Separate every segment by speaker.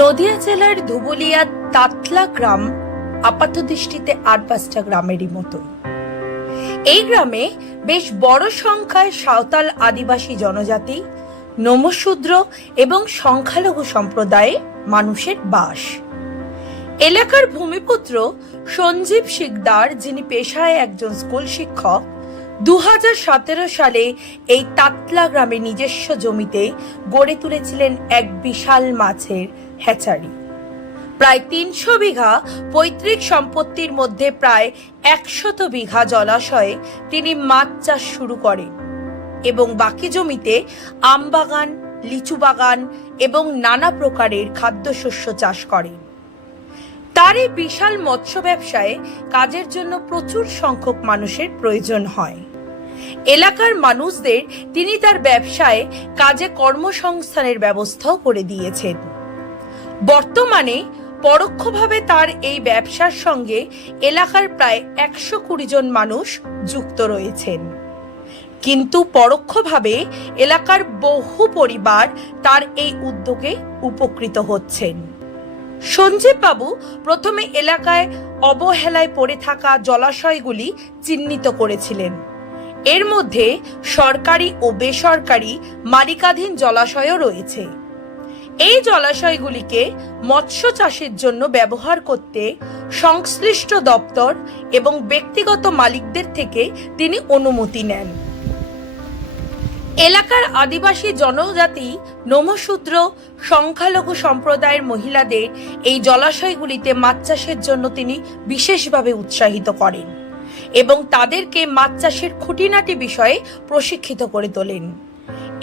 Speaker 1: নদিয়া জেলার ধুবুলিয়া তাতলা গ্রাম আপাত দৃষ্টিতে আর পাঁচটা গ্রামেরই মতো। এই গ্রামে বেশ বড় সংখ্যায় সাঁওতাল আদিবাসী জনজাতি, নমশূদ্র এবং সংখ্যালঘু সম্প্রদায়ে মানুষের বাস। এলাকার ভূমিপুত্র সঞ্জীব শিকদার, যিনি পেশায় একজন স্কুল শিক্ষক দু হাজার সতেরো সালে এই তাতলা গ্রামে নিজস্ব জমিতে গড়ে তুলেছিলেন এক বিশাল মাছের হ্যাচারি। প্রায় তিনশো বিঘা পৈতৃক সম্পত্তির মধ্যে প্রায় একশত বিঘা জলাশয়ে তিনি মাছ চাষ শুরু করেন এবং বাকি জমিতে আম বাগান, লিচু বাগান এবং নানা প্রকারের খাদ্যশস্য চাষ করেন। তার এই বিশাল মৎস্য ব্যবসায় কাজের জন্য প্রচুর সংখ্যক মানুষের প্রয়োজন হয়। এলাকার মানুষদের তিনি তার ব্যবসায় কাজে কর্মসংস্থানের ব্যবস্থাও করে দিয়েছেন। বর্তমানে পরোক্ষভাবে তার এই ব্যবসার সঙ্গে এলাকার প্রায় একশো কুড়ি জন মানুষ যুক্ত রয়েছেন। কিন্তু পরোক্ষভাবে এলাকার বহু পরিবার তার এই উদ্যোগে উপকৃত হচ্ছেন। সঞ্জীব বাবু প্রথমে এলাকায় অবহেলায় পড়ে থাকা জলাশয়গুলি চিহ্নিত করেছিলেন। এর মধ্যে সরকারি ও বেসরকারি মালিকাধীন জলাশয়ও রয়েছে। এই জলাশয়গুলিকে মৎস্য চাষের জন্য ব্যবহার করতে সংশ্লিষ্ট দপ্তর এবং ব্যক্তিগত মালিকদের থেকে তিনি অনুমতি নেন। এলাকার আদিবাসী জনজাতি নমশূদ্র সংখ্যালঘু সম্প্রদায়ের মহিলাদের এই জলাশয়গুলিতে মাছ চাষের জন্য তিনি বিশেষভাবে উৎসাহিত করেন এবং তাদেরকে মাছ চাষের খুঁটিনাটি বিষয়ে প্রশিক্ষিত করে তোলেন।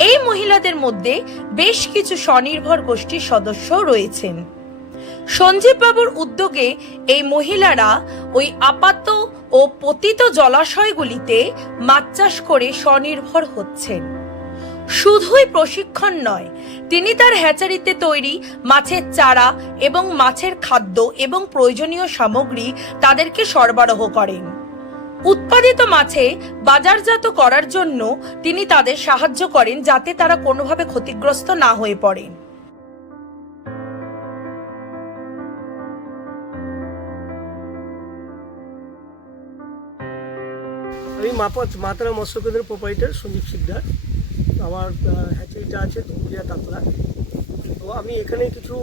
Speaker 1: এই মহিলাদের মধ্যে বেশ কিছু স্বনির্ভর গোষ্ঠীর সদস্য রয়েছেন। সঞ্জীব বাবুর উদ্যোগে এই মহিলারা ওই আপাত ও পতিত জলাশয়গুলিতে মাছ চাষ করে স্বনির্ভর হচ্ছেন। শুধুই প্রশিক্ষণ নয়, তিনি তার হ্যাচারিতে তৈরি মাছের চারা এবং মাছের খাদ্য এবং প্রয়োজনীয় সামগ্রী তাদেরকে সরবরাহ করেন। উৎপাদিত মাছে বাজারজাত করার জন্য তিনি তাদের সাহায্য করেন যাতে তারা কোনোভাবে ক্ষতিগ্রস্ত না হয়ে পড়েন
Speaker 2: আমি মাপা মাতারা মৎস্য কেন্দ্রের প্রোপাইটার সঞ্জীব সিকদার আমার হ্যাচারিটা আছে ধুবুলিয়া তাতলা। তো আমি এখানে কিছু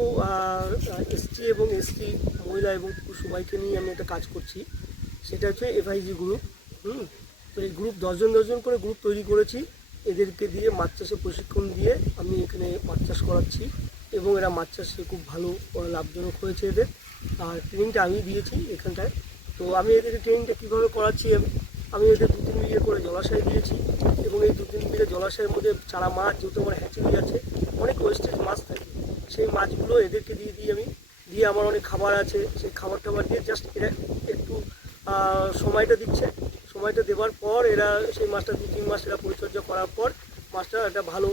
Speaker 2: এসটি এবং এসটি মহিলা এবং পুরুষ সবাইকে নিয়ে আমি একটা কাজ করছি। সেটা হচ্ছে এফআইজি গ্রুপ হুম? তো এই গ্রুপ দশজন দশজন করে গ্রুপ তৈরি করেছি। এদেরকে দিয়ে মাছ চাষে প্রশিক্ষণ দিয়ে আমি এখানে মাছ চাষ করাচ্ছি এবং এরা মাছ চাষে খুব ভালো লাভজনক হয়েছে এদের। আর ট্রেনিংটা আমি দিয়েছি এখানটায়। তো আমি এদেরকে ট্রেনিংটা কীভাবে করাচ্ছি? আমি এদের দু তিন বিঘে করে জলাশয় দিয়েছি এবং এই দু তিন বিঘে জলাশয়ের মধ্যে চারা মাছ, যেহেতু আমার হ্যাচারি আছে, অনেক ওয়েস্টেজ মাছ থাকে। সেই মাছগুলো এদেরকে দিয়ে দিই আমি। দিয়ে আমার অনেক খাবার আছে। সেই খাবার টাবার দিয়ে জাস্ট এরা একটু সময়টা দিচ্ছে। সময়টা দেওয়ার পর এরা সেই মাছটা দু তিন মাস এরা পরিচর্যা করার পর মাছটা একটা ভালো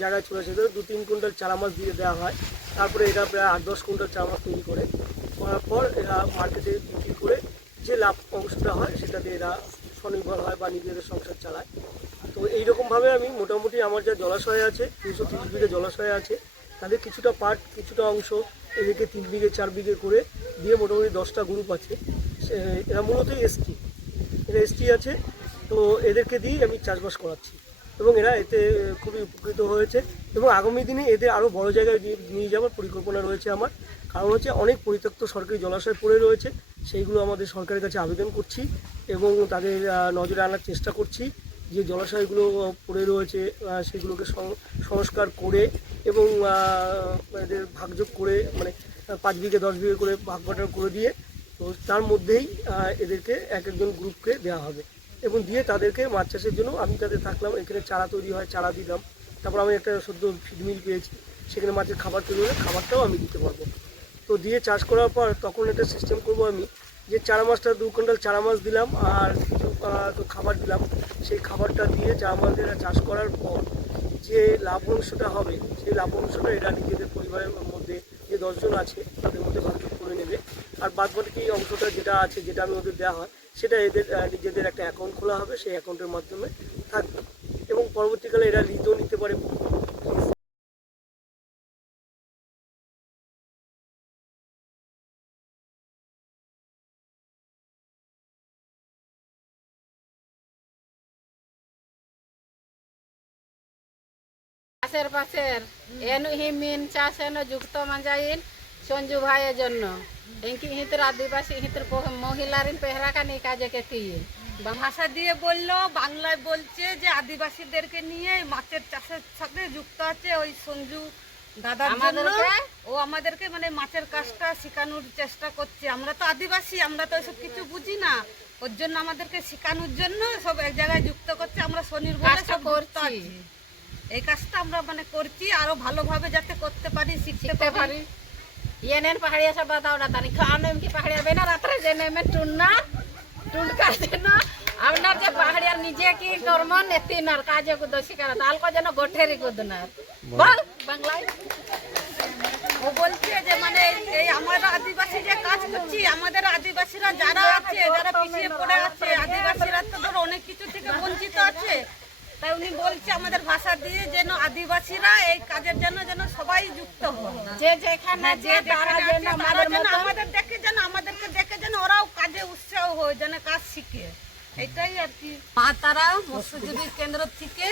Speaker 2: জায়গায় চলে আসে দু তিন কুইন্টাল চারা মাছ দিয়ে দেওয়া হয়। তারপরে এরা প্রায় আট দশ কুইন্টাল চারা মাছ তৈরি করে। করার পর এরা মার্কেটে বিক্রি করে যে লাভ অংশটা হয় সেটাতে এরা স্বনির্ভর হয় বা নিজেদের সংসার চালায়। তো এইরকমভাবে আমি মোটামুটি আমার যা জলাশয় আছে, দুশো তিরিশ বিঘে জলাশয় আছে, তাদের কিছুটা পার্ট কিছুটা অংশ এদেরকে তিন বিঘে, চার বিঘে করে দিয়ে মোটামুটি দশটা গ্রুপ আছে। এরা মূলত এসটি। এরা এসটি আছে, তো এদেরকে দিয়েই আমি চাষবাস করাচ্ছি। এবং এরা এতে খুবই উপকৃত হয়েছে এবং আগামী দিনে এদের আরও বড় জায়গায় নিয়ে- যাওয়ার পরিকল্পনা রয়েছে আমার। কারণ হচ্ছে অনেক পরিত্যক্ত সরকারি জলাশয় পড়ে রয়েছে, সেইগুলো আমাদের সরকারের কাছে আবেদন করছি এবং তাদের নজরে আনার চেষ্টা করছি। যে জলাশয়গুলো পড়ে রয়েছে সেগুলোকে সংস্কার করে এবং এদের ভাগযোগ করে মানে পাঁচ বিঘে, দশ বিঘে করে ভাগ বাটার করে দিয়ে, তো তার মধ্যেই এদেরকে এক একজন গ্রুপকে দেওয়া হবে। এবং দিয়ে তাদেরকে মাছ চাষের জন্য আমি তাদের থাকলাম, এখানে চারা তৈরি হয়, চারা দিলাম। তারপর আমি একটা সদ্য ফিডমিল পেয়েছি, সেখানে মাছের খাবার তৈরি হলে খাবারটাও আমি দিতে পারব। তো দিয়ে চাষ করার পর তখন একটা সিস্টেম করব আমি, যে চারা মাছটা দু কুইন্টাল চারা মাছ দিলাম আর কিছু তো খাবার দিলাম। সেই খাবারটা দিয়ে চারা মাছ দিয়ে চাষ করার পর যে লাভ অংশটা হবে, সেই লাভ অংশটা এরা নিজেদের পরিবারের মধ্যে যে দশজন আছে, তাদের মধ্যে ভাগযোগ করে নেবে। আর বাদ বাকি অংশটা যেটা আছে, যেটা আমি ওদের দেওয়া হয়, সেটা এদের নিজেদের একটা অ্যাকাউন্ট খোলা হবে, সেই অ্যাকাউন্টের মাধ্যমে থাকবে। এবং পরবর্তীকালে এরা লিজও নিতে পারে
Speaker 3: পাশের পাশের। এনু হিমিন চাষ এনো যুক্ত মঞ্জাইন সঞ্জু ভাইয়ের জন্য। ইনকি হিতর আদিবাসী হিতর মহিলারিন পেহরাকানি কাজে কেতিয়ে
Speaker 4: ভাষা দিয়ে বলল বাংলায় বলছে যে আদিবাসীদেরকে নিয়ে মাছের চাষের সাথে যুক্ত আছে ওই সঞ্জু দাদার জন্য। ও আমাদেরকে মানে মাছের কাজটা শেখানোর চেষ্টা করছে। আমরা তো আদিবাসী আমরা তো এসব কিছু বুঝি না। ওর জন্য আমাদেরকে শেখানোর জন্য সব এক জায়গায় যুক্ত করছে। আমরা শনির সব। আছি। এই কাজটা আমরা মানে করছি আরো ভালোভাবে যাতে করতে পারি শিখতে
Speaker 3: শিখতে
Speaker 4: পারি
Speaker 3: পারি येनेन पहाड़िया सब बताओ ना तानी खाने में की पहाड़िया बेना रात्रे जेने में टुन्ना टुन कर देना আপনার যে পাহাড়িয়ার নিজে কি কর্ম নেতিনার কাজে কো দোষী করা তালকো যেন গোঠেরি কুদনার বল বাংলায়
Speaker 4: ও বলছে যে মানে এই আমরা আদিবাসী যে কাজ করছি আমাদের আদিবাসীরা যারা আছে যারা পিছিয়ে পড়ে আছে আদিবাসীরা তো ধর অনেক কিছু থেকে বঞ্চিত আছে তাই উনি বলছে আমাদের ভাষা দিয়ে যেন আদিবাসীরা এই কাজের জন্য যেন সবাই যুক্ত হয়
Speaker 3: যে যেখানে
Speaker 4: হ্যাঁ,
Speaker 3: যে তারা যেন আমাদের
Speaker 4: দেখে যেন আমাদেরকে দেখে যেন ওরাও কাজে উৎসাহ হয় যেন কাজ শিখে। এটাই আর কি। মা তারা মৎস্যজীবী কেন্দ্র থেকে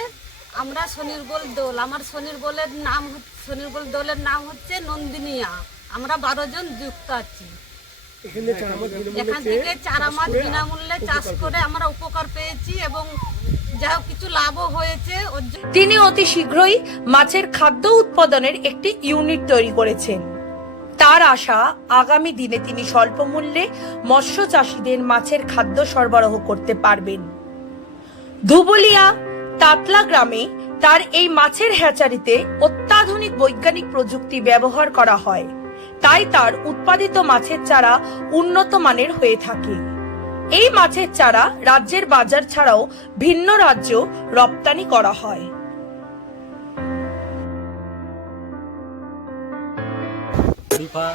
Speaker 4: আমরা শনিরবল দোল। আমার শনিরবলের নাম শনিরবল দোলের নাম হচ্ছে নন্দিনিয়া। আমরা বারো জন যুক্ত আছি।
Speaker 2: এখানে চারা মাছ বিনামূল্যে
Speaker 4: এখান থেকে চারা মাছ বিনামূল্যে চাষ করে আমরা উপকার পেয়েছি এবং যা কিছু লাভও হয়েছে।
Speaker 1: তিনি অতি শীঘ্রই মাছের খাদ্য উৎপাদনের একটি ইউনিট তৈরি করেছেন। তার আশা আগামী দিনে তিনি স্বল্প মূল্যে মৎস্য চাষীদের মাছের খাদ্য সরবরাহ করতে পারবেন। ধুবুলিয়া তাতলা গ্রামে তার এই মাছের হ্যাচারিতে অত্যাধুনিক বৈজ্ঞানিক প্রযুক্তি ব্যবহার করা হয়। তাই তার উৎপাদিত মাছের চারা উন্নত মানের হয়ে থাকে। এই মাছের চারা রাজ্যের বাজার ছাড়াও ভিন্ন রাজ্য রপ্তানি করা হয়।
Speaker 5: শরীফা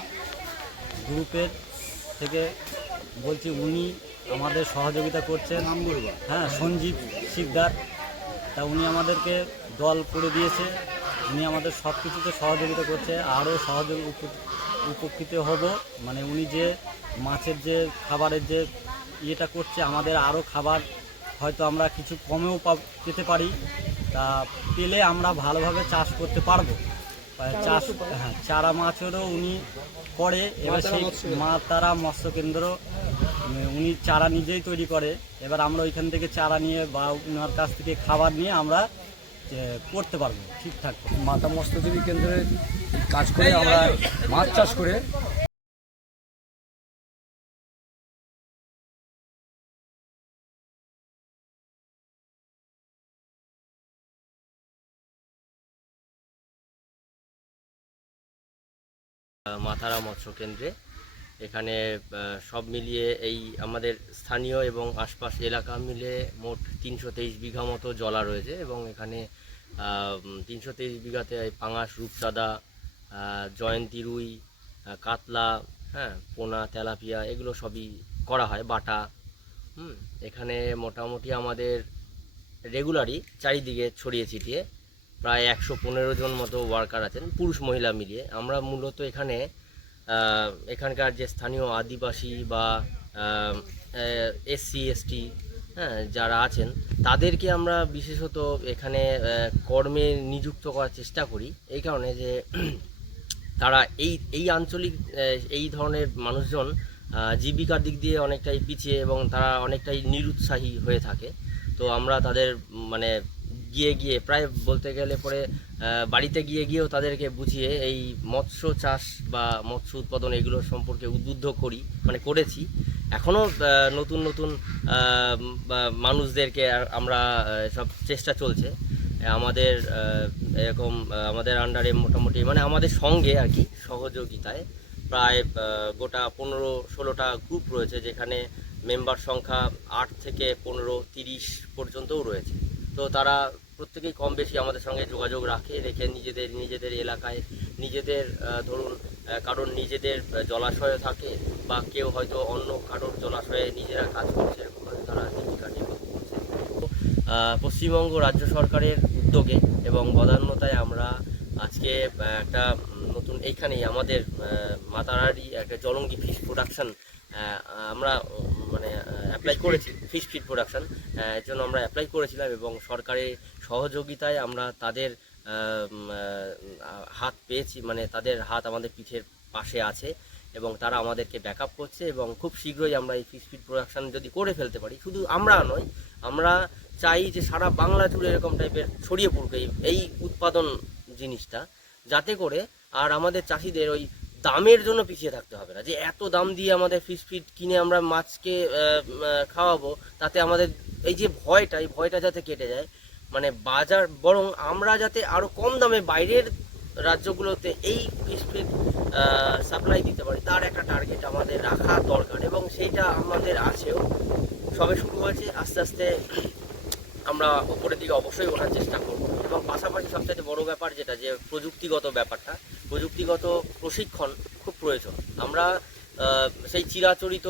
Speaker 5: গ্রুপের থেকে বলছি উনি আমাদের সহযোগিতা করছেন। হ্যাঁ সঞ্জীব শিকদার তা উনি আমাদেরকে দল করে দিয়েছে। উনি আমাদের সব কিছুতে সহযোগিতা করছে আরও সহযোগ উপকৃত হব। মানে উনি যে মাছের যে খাবারের যে ইয়েটা করছে আমাদের আরও খাবার হয়তো আমরা কিছু কমেও পেতে পারি। তা পেলে আমরা ভালোভাবে চাষ করতে পারব। চাষ হ্যাঁ চারা মাছেরও উনি করে। এবার সেই মা তারা মৎস্য কেন্দ্র উনি চারা নিজেই তৈরি করে। এবার আমরা ওইখান থেকে চারা নিয়ে বা ওনার কাছ থেকে খাবার নিয়ে আমরা করতে পারব ঠিকঠাক
Speaker 6: মাতা মৎস্যজীবী কেন্দ্রে কাজ করে আমরা মাছ চাষ করে
Speaker 7: মাথারা মৎস্য কেন্দ্রে এখানে সব মিলিয়ে এই আমাদের স্থানীয় এবং আশপাশ এলাকা মিলে মোট তিনশো তেইশ বিঘা মতো জলা রয়েছে এবং এখানে তিনশো তেইশ বিঘাতে পাঙাশ রূপচাঁদা জয়ন্তী রুই কাতলা হ্যাঁ পোনা, তেলাপিয়া এগুলো সবই করা হয়, বাটা, হুম, এখানে মোটামুটি আমাদের রেগুলারই চারিদিকে ছড়িয়ে ছিটিয়ে প্রায় একশো পনেরো জন মতো ওয়ার্কার আছেন, পুরুষ মহিলা মিলিয়ে। আমরা মূলত এখানে এখানকার যে স্থানীয় আদিবাসী বা এসসি এসটি হ্যাঁ যারা আছেন, তাদেরকে আমরা বিশেষত এখানে কর্মে নিযুক্ত করার চেষ্টা করি। এই কারণে যে তারা এই এই আঞ্চলিক এই ধরনের মানুষজন জীবিকার দিক দিয়ে অনেকটাই পিছিয়ে এবং তারা অনেকটাই নিরুৎসাহী হয়ে থাকে। তো আমরা তাদের মানে গিয়ে গিয়ে, প্রায় বলতে গেলে পরে বাড়িতে গিয়ে গিয়েও তাদেরকে বুঝিয়ে এই মৎস্য চাষ বা মৎস্য উৎপাদন এগুলো সম্পর্কে উদ্বুদ্ধ করি মানে করেছি। এখনও নতুন নতুন মানুষদেরকে আমরা সব চেষ্টা চলছে। আমাদের এরকম আমাদের আন্ডারে মোটামুটি মানে আমাদের সঙ্গে আর কি, সহযোগিতায় প্রায় গোটা পনেরো, ষোলোটা গ্রুপ রয়েছে, যেখানে মেম্বার সংখ্যা আট থেকে পনেরো, তিরিশ পর্যন্তও রয়েছে। তো তারা প্রত্যেকেই কম বেশি আমাদের সঙ্গে যোগাযোগ রাখে রেখে নিজেদের নিজেদের এলাকায় নিজেদের ধরুন কারোর নিজেদের জলাশয় থাকে বা কেউ হয়তো অন্য কারোর জলাশয়ে নিজেরা কাজ করছে এরকমভাবে তারা জীবিকা নির্বাহ করছে। পশ্চিমবঙ্গ রাজ্য সরকারের উদ্যোগে এবং বদান্যতায় আমরা আজকে একটা নতুন এইখানেই আমাদের আহ, মাতারারই একটা জলঙ্গি ফিশ প্রোডাকশন আমরা অ্যাপ্লাই করেছি ফিশ ফিড প্রোডাকশান এর জন্য আমরা অ্যাপ্লাই করেছিলাম এবং সরকারের সহযোগিতায় আমরা তাদের হাত পেয়েছি মানে তাদের হাত আমাদের পিঠের পাশে আছে এবং তারা আমাদেরকে ব্যাকআপ করছে এবং খুব শীঘ্রই আমরা এই ফিশ ফিড প্রোডাকশান যদি করে ফেলতে পারি শুধু আমরা নয় আমরা চাই যে সারা বাংলা জুড়ে এরকম টাইপের ছড়িয়ে পড়বে এই- এই উৎপাদন জিনিসটা যাতে করে আর আমাদের চাষিদের ওই দামের জন্য পিছিয়ে থাকতে হবে না। যে এত দাম দিয়ে আমাদের ফিশ ফিড কিনে আমরা মাছকে খাওয়াবো, তাতে আমাদের এই যে ভয়টা, এই ভয়টা যাতে কেটে যায় মানে বাজার, বরং আমরা যাতে আরও কম দামে বাইরের রাজ্যগুলোতে এই ফিশ ফিড সাপ্লাই দিতে পারি, তার একটা টার্গেট আমাদের রাখা দরকার। এবং সেইটা আমাদের আছেও। সবে শুরু হয়েছে, আস্তে আস্তে আমরা উপরের দিকে অবশ্যই ওঠার চেষ্টা করব। এবং পাশাপাশি সবচেয়ে বড় ব্যাপার যেটা, যে প্রযুক্তিগত ব্যাপারটা প্রযুক্তিগত প্রশিক্ষণ খুব প্রয়োজন। আমরা সেই চিরাচরিত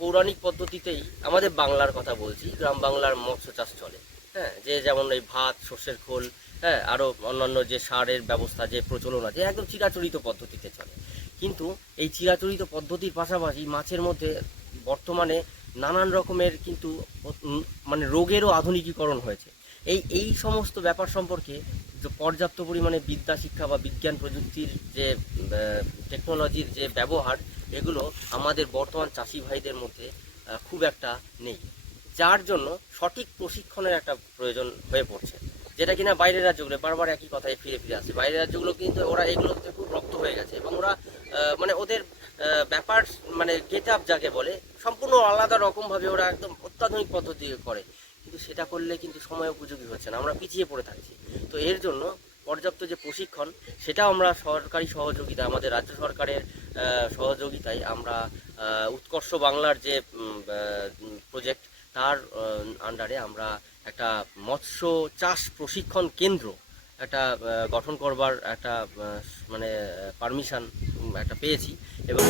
Speaker 7: পৌরাণিক পদ্ধতিতেই আমাদের বাংলার কথা বলছি, গ্রাম বাংলার মৎস্য চাষ চলে। হ্যাঁ যে যেমন এই ভাত, সর্ষের খোল হ্যাঁ আরও অন্যান্য যে সারের ব্যবস্থা, যে প্রচলন আছে, একদম চিরাচরিত পদ্ধতিতে চলে। কিন্তু এই চিরাচরিত পদ্ধতির পাশাপাশি মাছের মধ্যে বর্তমানে নানান রকমের কিন্তু মানে রোগেরও আধুনিকীকরণ হয়েছে। এই এই সমস্ত ব্যাপার সম্পর্কে পর্যাপ্ত পরিমাণে বিদ্যা, শিক্ষা বা বিজ্ঞান প্রযুক্তির যে টেকনোলজির যে ব্যবহার, এগুলো আমাদের বর্তমান চাষি ভাইদের মধ্যে খুব একটা নেই। যার জন্য সঠিক প্রশিক্ষণের একটা প্রয়োজন হয়ে পড়ছে। যেটা কিনা বাইরের রাজ্যগুলো, বারবার একই কথায় ফিরে ফিরে আসে বাইরের রাজ্যগুলো কিন্তু ওরা এগুলোতে খুব রক্ত হয়ে গেছে এবং ওরা মানে ওদের ব্যাপার মানে গেট আপ যাকে বলে, সম্পূর্ণ আলাদা রকমভাবে ওরা একদম অত্যাধুনিক পদ্ধতি করে। কিন্তু সেটা করলে কিন্তু সময় উপযোগী হচ্ছে না, আমরা পিছিয়ে পড়ে থাকছি। তো এর জন্য পর্যাপ্ত যে প্রশিক্ষণ, সেটাও আমরা সরকারি সহযোগিতা, আমাদের রাজ্য সরকারের সহযোগিতায় আমরা উৎকর্ষ বাংলার যে প্রজেক্ট তার আন্ডারে আমরা একটা মৎস্য চাষ প্রশিক্ষণ কেন্দ্র একটা গঠন করবার একটা মানে পারমিশন একটা পেয়েছি এবং